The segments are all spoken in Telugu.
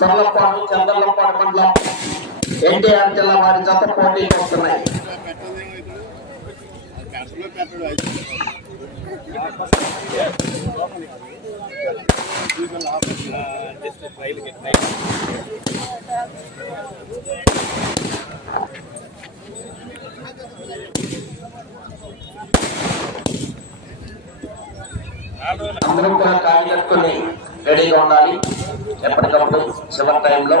సొల్లపాడు చందర్లపాడు మండలం ఎన్టీఆర్ జిల్లా వారి జత పోటీకి వస్తున్నాయి అందరూ కూడా కాలు కట్టుకుని రెడీగా ఉండాలి. ఎప్పటికప్పుడు చివరి టైంలో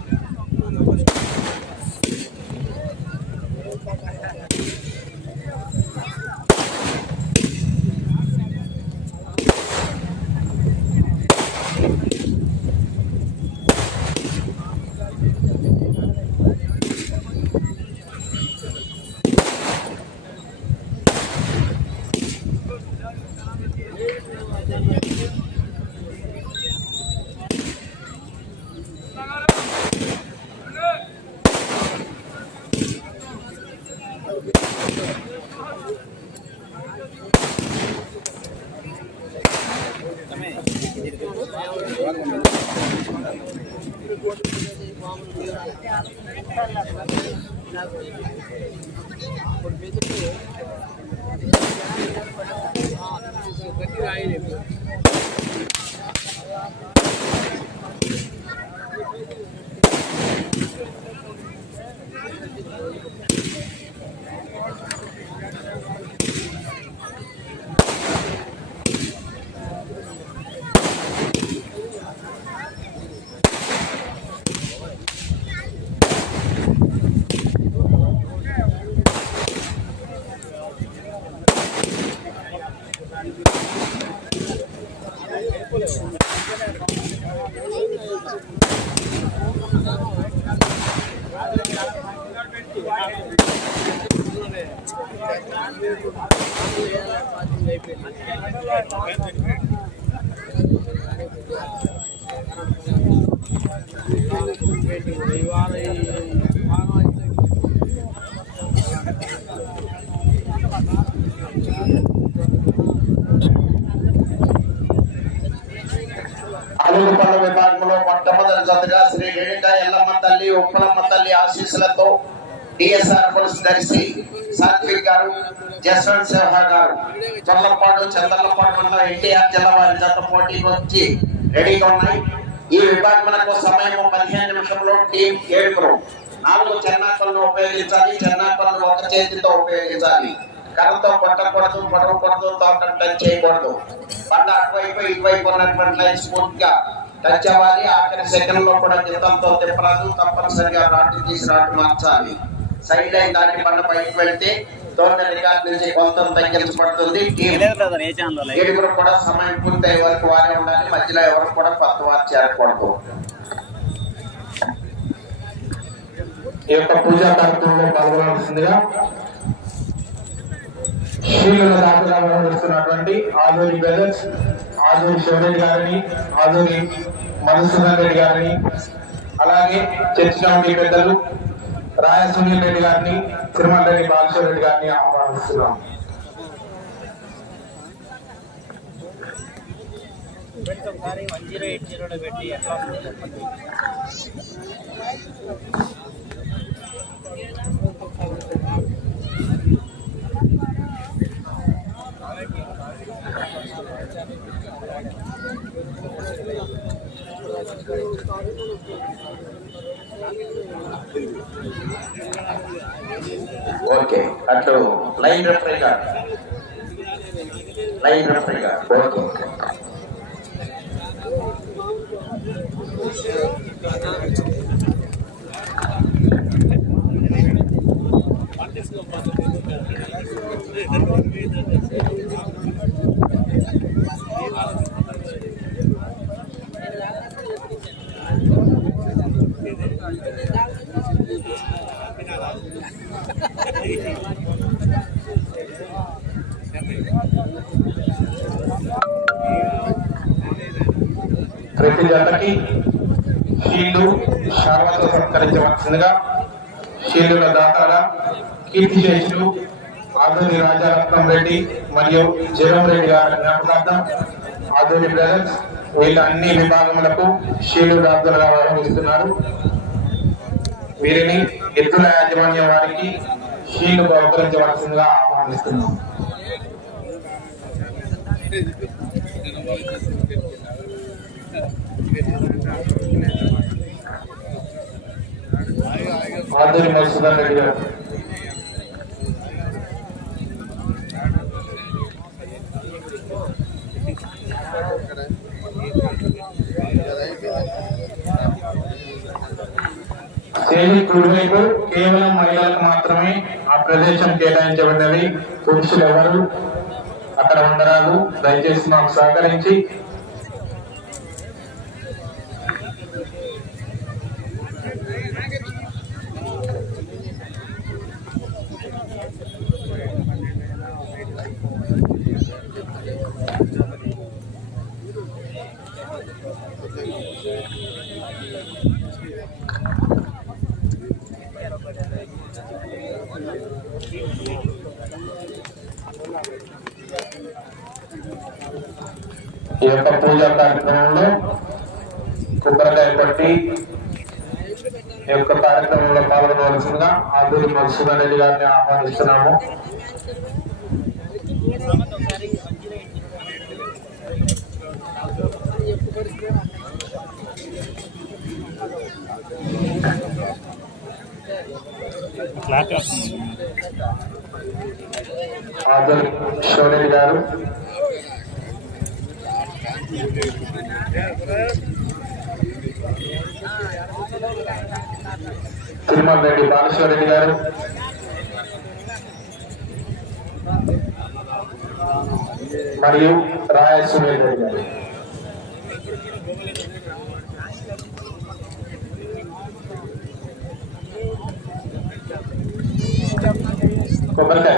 గట్టి రాయలేదు అయిపోయింది మొట్టమొదటి జతగా శ్రీ రేణుకా ఎల్లమ్మ తల్లి ఉప్పలమ్మ తల్లి ఆశీస్సులతో డిఎస్ఆర్ పోలీస్ దర్శి సాత్విక్ గారు జస్వంత్ సిన్హా గారు చొల్లపాడు చంద్రలపాడు మండలం ఎన్టీఆర్ జిల్లా వారి జత పోటీకి వచ్చి రెడీగా ఉన్నాయి. ఈ విభాగములకు సమయం పదిహేను నిమిషంలో టీం ఏడుగురు. నాలుగు చెన్నాకలను ఉపయోగించాలి చెన్నాకలను ఒక చేతితో ఉపయోగించాలి. కర్రతో కొట్టకూడదు పడవకూడదు తోకను టచ్ చేయకూడదు. బండ అటువైపు ఇటువైపు ఉన్నటువంటి లైన్ స్మూత్గా టచ్ అవ్వాలి ఆఖరి సెకండ్లో కూడా జితంతో తిప్పరాదు తప్పనిసరిగా రాటు తీసి రాటు మార్చాలి. సైడ్ లైన్ దాటి బండ బయటకు వెళ్తే తోట రికార్డ్ నుంచి కొంత తగ్గించబడుతుంది. ఏడుగురు కూడా సమయం పూర్తయ్యే వరకు వారే ఉండాలి. మధ్యలో ఎవరు కూడా కొత్త వారు చేరకూడదు. ఈ యొక్క పూజా కార్యక్రమంలో పాల్గొనాల్సిందిగా శ్రీగుల దాఖలాగా నడుస్తున్నటువంటి ఆదోరి బ్రదర్స్ ఆదోరి శివరెడ్డి గారిని ఆదోరి మధుసూదన్ రెడ్డి గారిని అలాగే చర్చిలోని పెద్దలు రాయ సునీల్ రెడ్డి గారిని తిరుమల రెడ్డి బాలశ్వర రెడ్డి గారిని ఆహ్వానిస్తున్నాం. ఒకసారి వన్ జీరో ఎయిట్ జీరోలో పెట్టి ఎట్లా లైన్ రెఫరీగా లైన్ రెఫరీగా ఓకే ప్రతి జతకి షీల్డ్ షార్వతో సత్కరించవలసిందిగా షీల్డుల దాతాల కీర్తి శేషులు ఆధుని రాజారత్నం రెడ్డి మరియు జగన్ రెడ్డి గారి జ్ఞాపకార్థం ఆధుని బ్రదర్స్ వీళ్ళ అన్ని విభాగములకు షీల్డ్ దాతలుగా వ్యవహరిస్తున్నారు. వీరిని ఎద్దుల యాజమాన్యం వారికి షీల్డ్ బహుకరించవలసిందిగా ఆహ్వానిస్తున్నాం. ఆధుని మధుసూదన్ రెడ్డి గారు. కుడివైపు కేవలం మహిళలకు మాత్రమే ఆ ప్రదేశం కేటాయించబడినది. పురుషులు ఎవరు? అక్కడ ఉండరాదు. దయచేసి మాకు సహకరించి ఈ యొక్క పూజా కార్యక్రమంలో కొబ్బరికాయ పట్టి ఈ యొక్క కార్యక్రమంలో పాల్గొనవలసిందిగా ఆదూరి మధుసూదన్ రెడ్డి గారిని ఆహ్వానిస్తున్నాము. ఆదూరి శివరెడ్డి గారు తిరుమల రెడ్డి బాలశివరెడ్డి గారు. మరియు రాయలసీమ రెడ్డి గారు. కొబ్బరికాయ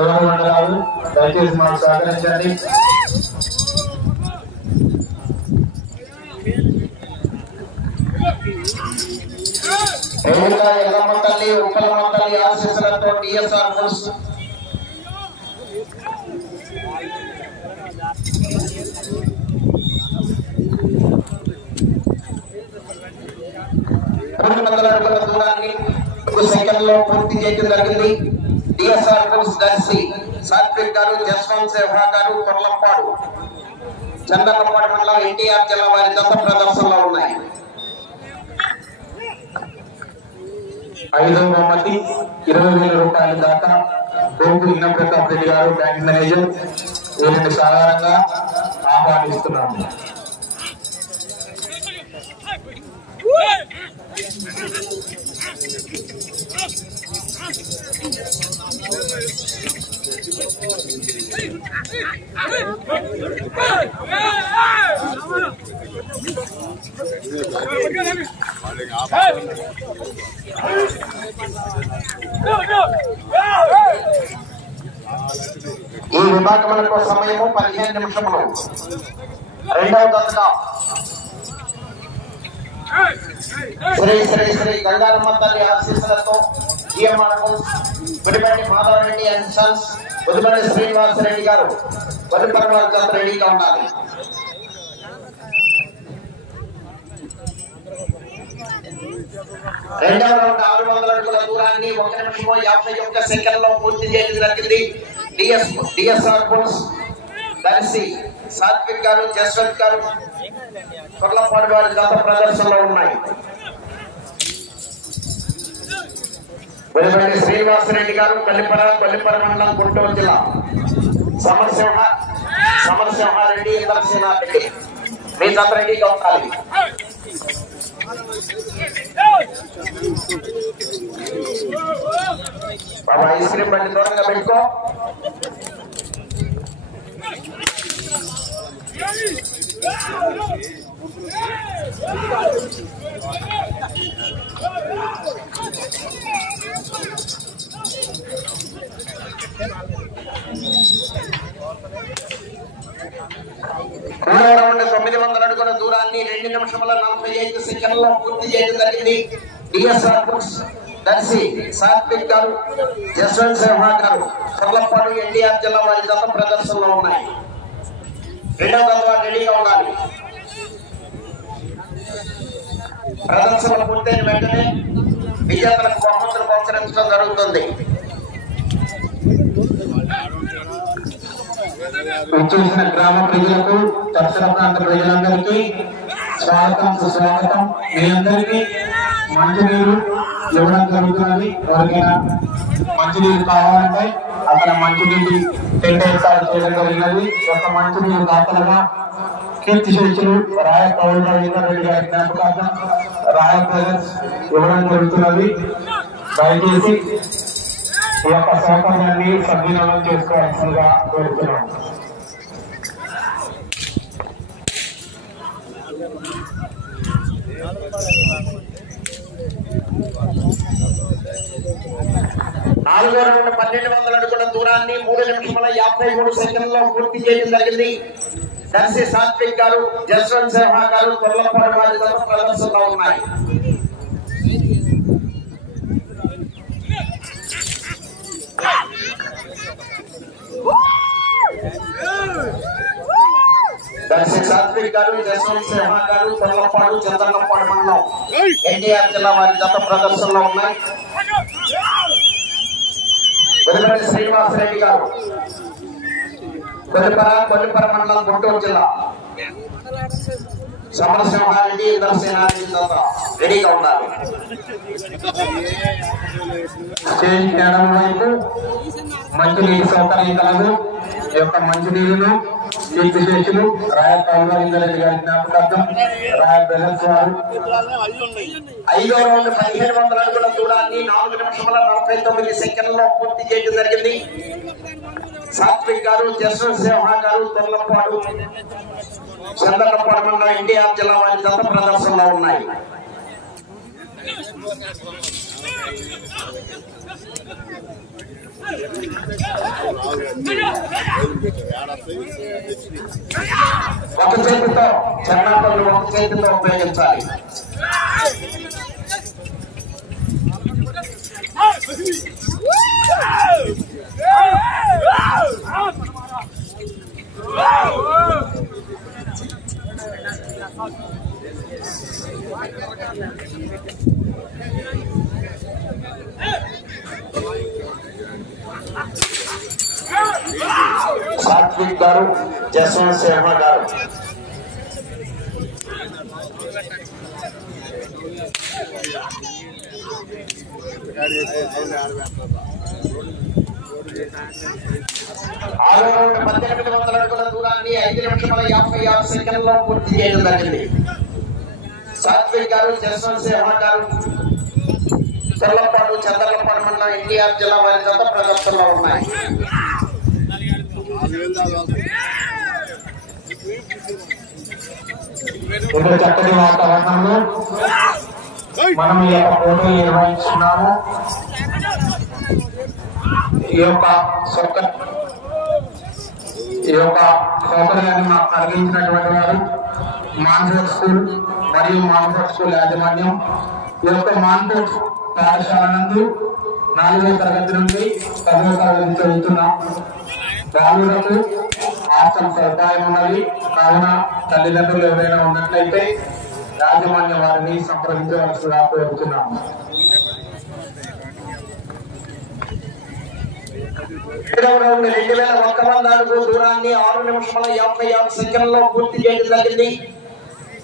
ఎవరు ఉండరాదు దయచేసి మాకు సహకరించండి. రేణుకా ఎల్లమ్మ తల్లి ఉప్పలమ్మ తల్లి ఆశీస్సులతో డిఎస్ఆర్ బుల్స్ రెండు వందల అడుగుల దూరాన్ని ఒక సెకండ్లో పూర్తి చేయడం జరిగింది. డిఎస్ఆర్ బుల్స్ దర్శి సాత్విక్ గారు జస్వంత్ సేవా గారు తొర్లపాడు చంద్రకపాడు మండలం ఎన్టీఆర్ జిల్లా వారి దత్త ప్రదర్శనలో ఉన్నాయి. ఐదవ బహుమతి ఇరవై వేల రూపాయల దాకా గోపు ఇన్న ప్రతాప్ రెడ్డి గారు బ్యాంక్ మేనేజర్. వీరిని సాధారణంగా ఆహ్వానిస్తున్నాము. ఈ విభాగములకు సమయము పదిహేను నిమిషములు. రెండవ దశగా శ్రీ శ్రీ శ్రీ గంగారమ్మ తల్లి ఆశీస్సులతో జిఎంఆర్కు గుడిబండి మాధవరెడ్డి అండ్ సన్స్ గుడిబండి శ్రీనివాసరెడ్డి గారు వరిపర్వాల జత రెడీగా ఉండాలి. రెండవ రౌండ్ ఆరు వందల అడుగుల దూరాన్ని ఒక నిమిషము యాభై ఒక్క సెకండ్లో పూర్తి చేయడం జరిగింది డిఎస్ డిఎస్ఆర్ బోస్. కలిసి సాత్విక్ గారు జస్వంత్ గారు కొర్లపాడు వారి గత ప్రదర్శనలో ఉన్నాయి. వెలువెల్లి శ్రీనివాసరెడ్డి గారు కల్లిపర కల్లిపర మండలం గుంటూరు జిల్లా. సమరసింహ సమరసింహారెడ్డి ఇంద్రసేనారెడ్డి. మీ జత రెడీగా బాబా ఐస్ క్రీమ్ బండి దూరంగా పెట్టుకో. Yeah! రౌండ్ తొమ్మిది వందల అడుగుల దూరాన్ని రెండు నిమిషముల నలభై ఐదు సెకండ్లలో పూర్తి చేయడం జరిగింది. డిఎస్ఆర్ బుక్స్ దర్శి సాత్విక్ గారు జస్వంత్ శర్మ గారు కొల్లపాడు ఎన్టీఆర్ జిల్లా వారి గత ప్రదర్శనలో ఉన్నాయి. రెండవ రెడీగా ఉండాలి. ప్రదర్శన పూర్తయిన వెంటనే విజేతలకు బహుమతులు పంచరించడం జరుగుతుంది. వచ్చేసిన గ్రామ ప్రజలకు దక్షిణ ప్రాంత ప్రజలందరికీ స్వాగతం సుస్వాగతం. మీ అందరికీ మంచినీరు ఇవ్వడం జరుగుతున్నది. ఎవరికైనా మంచినీరు కావాలంటే అక్కడ మంచినీటి టెంట్ ఏర్పాటు చేయడం జరిగినది. ఒక మంచినీరు దాతలుగా కీర్తి శేషులు రాయ పౌరు రవీంద్ర రెడ్డి గారి జ్ఞాపకార్థం రాయ బ్రదర్స్ ఇవ్వడం జరుగుతున్నది దయచేసి ఈ యొక్క సౌకర్యాన్ని సద్వినియోగం చేసుకోవాల్సిందిగా కోరుతున్నాం నాలుగో రౌండ్ పన్నెండు వందల అడుగుల దూరాన్ని మూడు నిమిషముల యాభై మూడు సెకండ్లో పూర్తి చేయడం జరిగింది. దర్శి సాత్విక్ గారు జస్వంత్ సిన్హా గారు కొల్లపాడు వారి ప్రదర్శనలో ఉన్నాయి. దర్శి సాత్విక్ గారు జస్వంత్ సిన్హా గారు కొల్లపాడు చంద్రన్నపాడు మండలం ఎన్టీఆర్ జిల్లా వారి గత ప్రదర్శనలో ఉన్నాయి. వెలువెల్లి శ్రీనివాసరెడ్డి గారు. కొల్లిపర కొల్లిపర మండలం గుంటూరు జిల్లా. సమరసింహారెడ్డి ఇంద్రసేనారెడ్డి దత్త రెడీగా ఉండాలి స్టేజ్ ఎడమ వైపు మంచినీటి సౌకర్యం కలదు. ఈ యొక్క మంచినీరును కీర్తి శేషులు రాయ గారి జ్ఞాపకార్థం రాయల్ బెలన్స్ వారు ఐదో రౌండ్ పదిహేను వందల అడుగుల దూరాన్ని నాలుగు నిమిషముల నలభై తొమ్మిది సెకండ్లలో పూర్తి చేయడం జరిగింది. సాత్విక్ గారు జస్వంత్ సింహ గారు తొర్లపాడు చంద్రలపాడు ఎన్టీఆర్ జిల్లా వారి జత ప్రదర్శనలో ఉన్నాయి. ఒక చేతితో చరణాపల్లి ఒక చేతితో ఉపయోగించాలి. సాత్విక్ గారు జస్వంత్ సింహ గారు ఆరు రౌండ్ పద్దెనిమిది వందల అడుగుల దూరాన్ని ఐదు నిమిషముల యాభై ఆరు సెకండ్లో పూర్తి చేయడం జరిగింది సాత్విక్ గారు జస్వంత్ సింహ గారు చల్లపాడు చంద్రలపాడు మండలం ఎన్టీఆర్ జిల్లా వారి జత ప్రదర్శనలో ఉన్నాయి ఇప్పుడు చక్కటి వాతావరణంలో మనం ఈ యొక్క పోటీ నిర్వహిస్తున్నాము ఈ యొక్క సొక్క ఈ యొక్క సౌకర్యాన్ని మాకు కలిగించినటువంటి వారు మాన్ఫోర్ట్ స్కూల్ మరియు మాన్ఫోర్ట్ స్కూల్ యాజమాన్యం. ఈ యొక్క మాన్ఫోర్ట్ పాఠశాల నందు నాలుగో తరగతి నుండి పదవ తరగతి చదువుతున్న బాలులకు హాస్టల్ సదుపాయం ఉన్నది. కావున తల్లిదండ్రులు ఎవరైనా ఉన్నట్లయితే యాజమాన్య వారిని సంప్రదించవలసిగా కోరుతున్నాము. ఏడవ రౌండ్ రెండు వేల ఒక్క వంద అడుగు దూరాన్ని ఆరు నిమిషాల యాభై ఆరు సెకండ్లో పూర్తి చేయడం జరిగింది.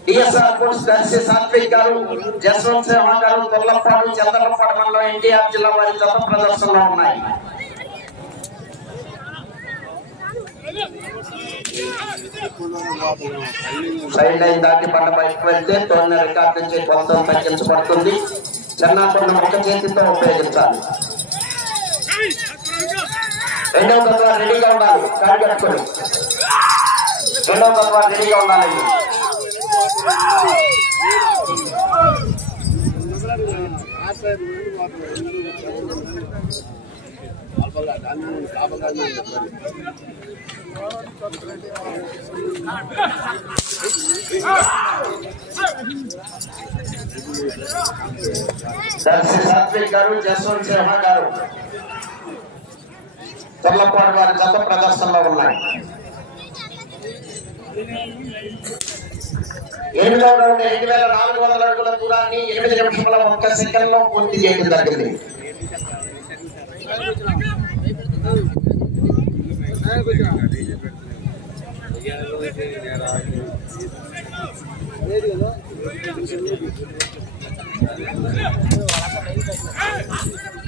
డిఎస్ఆర్ కోర్స్ దర్శి సాత్విక్ గారు జస్వంత్ సింహ గారు తొల్లపాడు చంద్రలపాడు మండలం ఎన్టీఆర్ జిల్లా వారి జత ప్రదర్శనలో ఉన్నాయి. సైడ్ లైన్ దాటి బండ బయటకు వెళ్తే తొమ్మిది రికార్డు నుంచి కొలతలు తగ్గించబడుతుంది. చెన్నాపూర్ణ ఒక చేతితో ఉపయోగించాలి. రెండవ తత్వ రెడీగా ఉండాలి. కాడి కట్టుకొని రెండవ తత్వ రెడీగా ఉండాలి. దర్శి సాత్విక్ గారు జస్వంత్ సింహ గారు. చల్లపాడు వారి గత ప్రదర్శనలో ఉన్నాయి. ఎనిమిదవ రౌండ్ రెండు వేల నాలుగు వందల అడుగుల దూరాన్ని ఎనిమిది నిమిషముల ఒక్క సెకండ్లో పూర్తి చేయడం జరిగింది. తొమ్మిదవ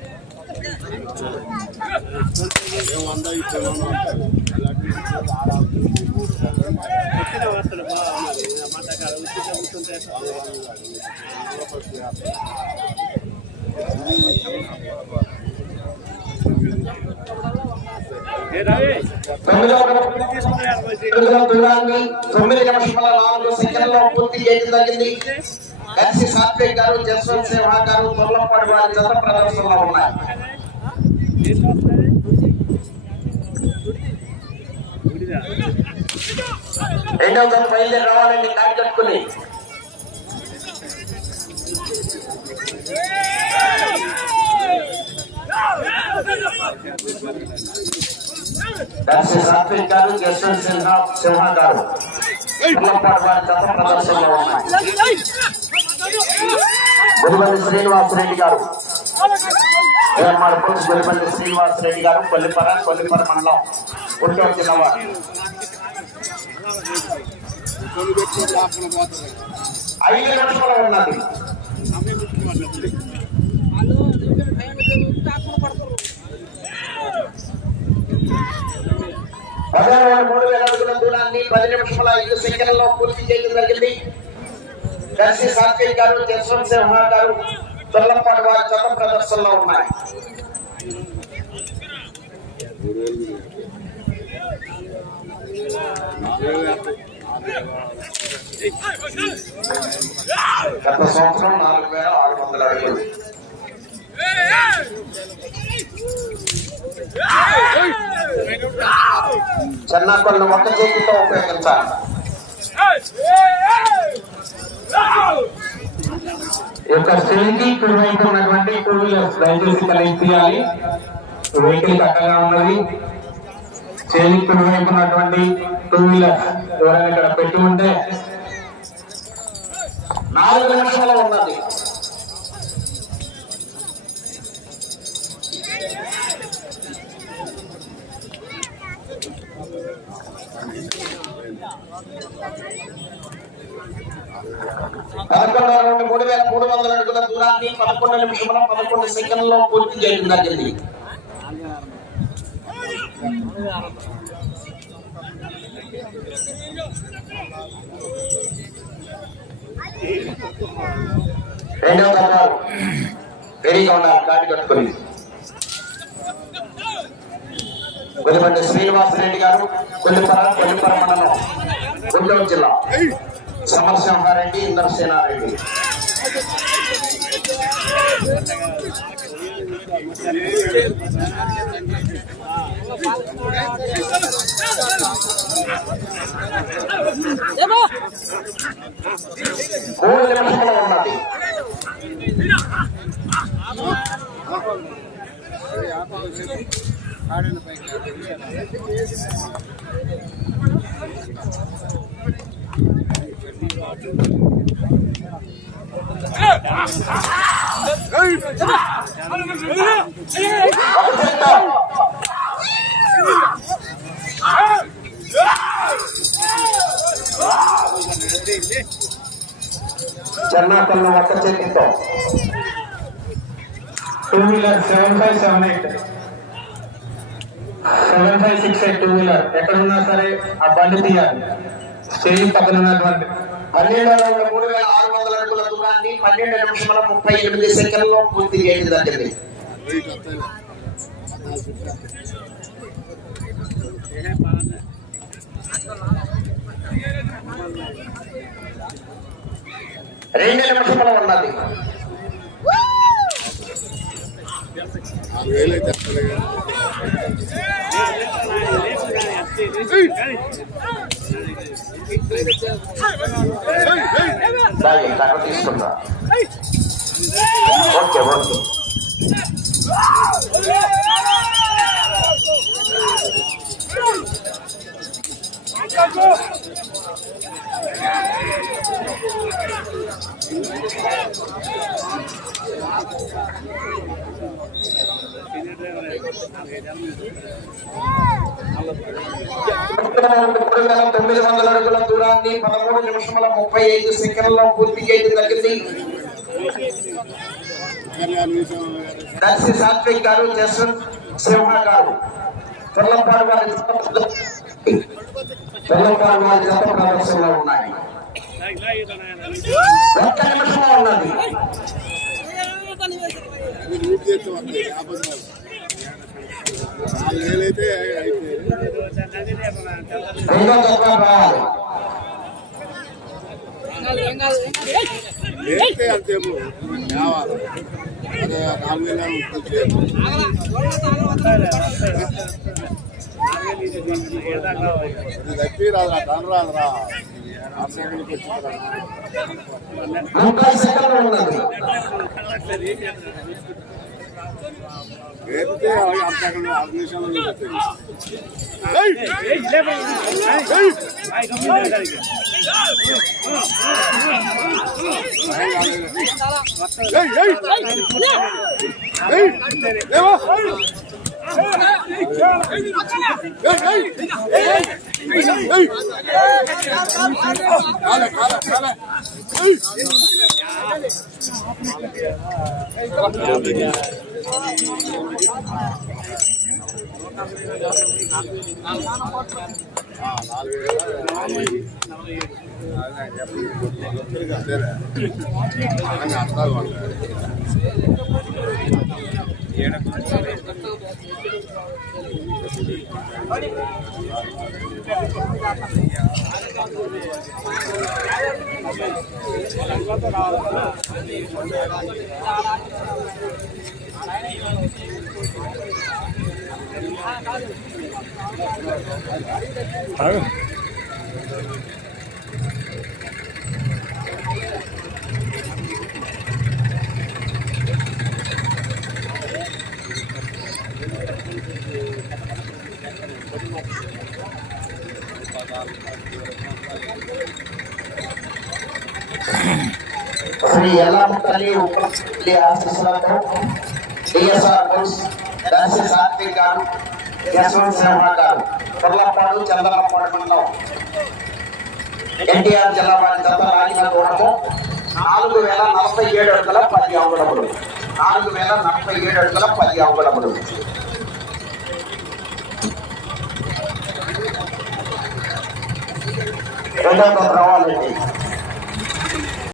దూరాన్ని తొమ్మిది నిమిషముల నాలుగు సెకండ్లో పూర్తి చేయడం జరిగింది దర్శి సాత్విక్ గారు జస్వంత్ సింహ గారు తొల్లపాడు వారి జత ప్రదర్శనలో ఉన్నాయి రెండవ జత బయలుదేరి రావాలండి కాడి కట్టుకుని దర్శి సాత్విక్ గారు జస్వంత్ సిన్హా సింహ గారు. వారి జత ప్రదర్శనలో ఉన్నాయి. గురుపల్లి శ్రీనివాసరెడ్డి గారు. ఏఎంఆర్ కోచ్ గురిపల్లి శ్రీనివాసరెడ్డి గారు కొల్లిపర కొల్లిపర మండలం గుంటూరు జిల్లా వారు. ఐదు లక్షలు ఉన్నది పదహారు మూడు వేల అడుగుల దూరాన్ని పది నిమిషముల ఐదు సెకండ్లలో పూర్తి చేయడం జరిగింది. దర్శి సాత్విక్ గారు జస్వంత్ సింహ గారు తొల్లపాటి వారి జత ప్రదర్శనలో ఉన్నాయి. గత సంవత్సరం నాలుగు వేల ఆరు వందల అడుగులు. చెన్నాకొండ ఒక్క చేతితో ఉపయోగించాలి. యొక్క స్టేజ్కి కుడివైపు ఉన్నటువంటి టూ వీలర్స్ దయచేసి కనెక్ట్ చేయాలి వెహికల్ చక్కగా ఉన్నది. స్టేజ్కి కుడివైపు ఉన్నటువంటి టూ వీలర్స్ ఎవరైనా ఇక్కడ పెట్టి ఉంటే నాలుగు నిమిషాలు ఉన్నది. పదకొండు నుండి మూడు వేల మూడు వందల అడుగుల దూరాన్ని పదకొండు నిమిషముల పదకొండు సెకండ్లలో పూర్తి చేయడం జరిగింది. రెండవ తరాలు రెడీగా ఉన్నారు గాడి కట్టుకుని కొద్దిమంది శ్రీనివాసరెడ్డి గారు కొద్దిపర కొద్దిపర మండలం గుంటూరు జిల్లా. సమరసింహారెడ్డి ఇంద్రసేనారెడ్డి మూడు నిమిషంలో ఉన్నది ఒక చేత్తో. చెన్నాకొండ ఒక్క చేతితో two wheeler seven five seven eight seven five six eight two wheeler ఎక్కడున్నా సరే ఆ బండి తీయాలి. స్టేజ్ పక్కన ఉన్నటువంటి పన్నెండు వందల మూడు వేల ఆరు వందల అడుగుల దూరాన్ని పన్నెండు నిమిషముల ముప్పై ఎనిమిది సెకండ్లో పూర్తి చేయడం జరిగింది రెండు నిమిషములు ఉన్నది బాయ్ కట్ట తీసుకుంటా ఓకే ఓకే మూడు వేల తొమ్మిది వందల అడుగుల దూరాన్ని పదమూడు నిమిషముల ముప్పై ఐదు సెకండ్లో పూర్తి చేయడం జరిగింది దర్శి సాత్విక్ గారు జస్వంత్ సింహ గారు తొల్లంపాడు వారి తొల్లంపాడు వారి జత ప్రదర్శనలో ఉన్నాయి ఒక్క నిమిషంలో ఉన్నది నాలుగేళ్ళైతే అయిపోయింది రెండో తత్వం రావాలి లేస్తే అంతేమో తేవాలి అదే నాలుగేళ్ళ తప్పి రాదురా దాని రాదురా. ముప్పై సెకండ్లు ఉన్నది. లేకపోతే ఆరు సెకండ్ ఆరు నిమిషాలు చూపిస్తుంది ఎల్లమ్మ తల్లి ఆశీస్సులతో డిఎస్ఆర్ బుల్స్ దర్శి సాత్విక్ గారు యశ్వంత్ సింహ గారు కొర్లపాడు చంద్రలపాడు మండలం ఎన్టీఆర్ జిల్లా వారి జత రాగిన దూరము నాలుగు వేల నలభై ఏడు అడుగుల పది అంగుళములు నాలుగు వేల నలభై ఏడు అడుగుల పది అంగుళములు రెండవ రావాలండి.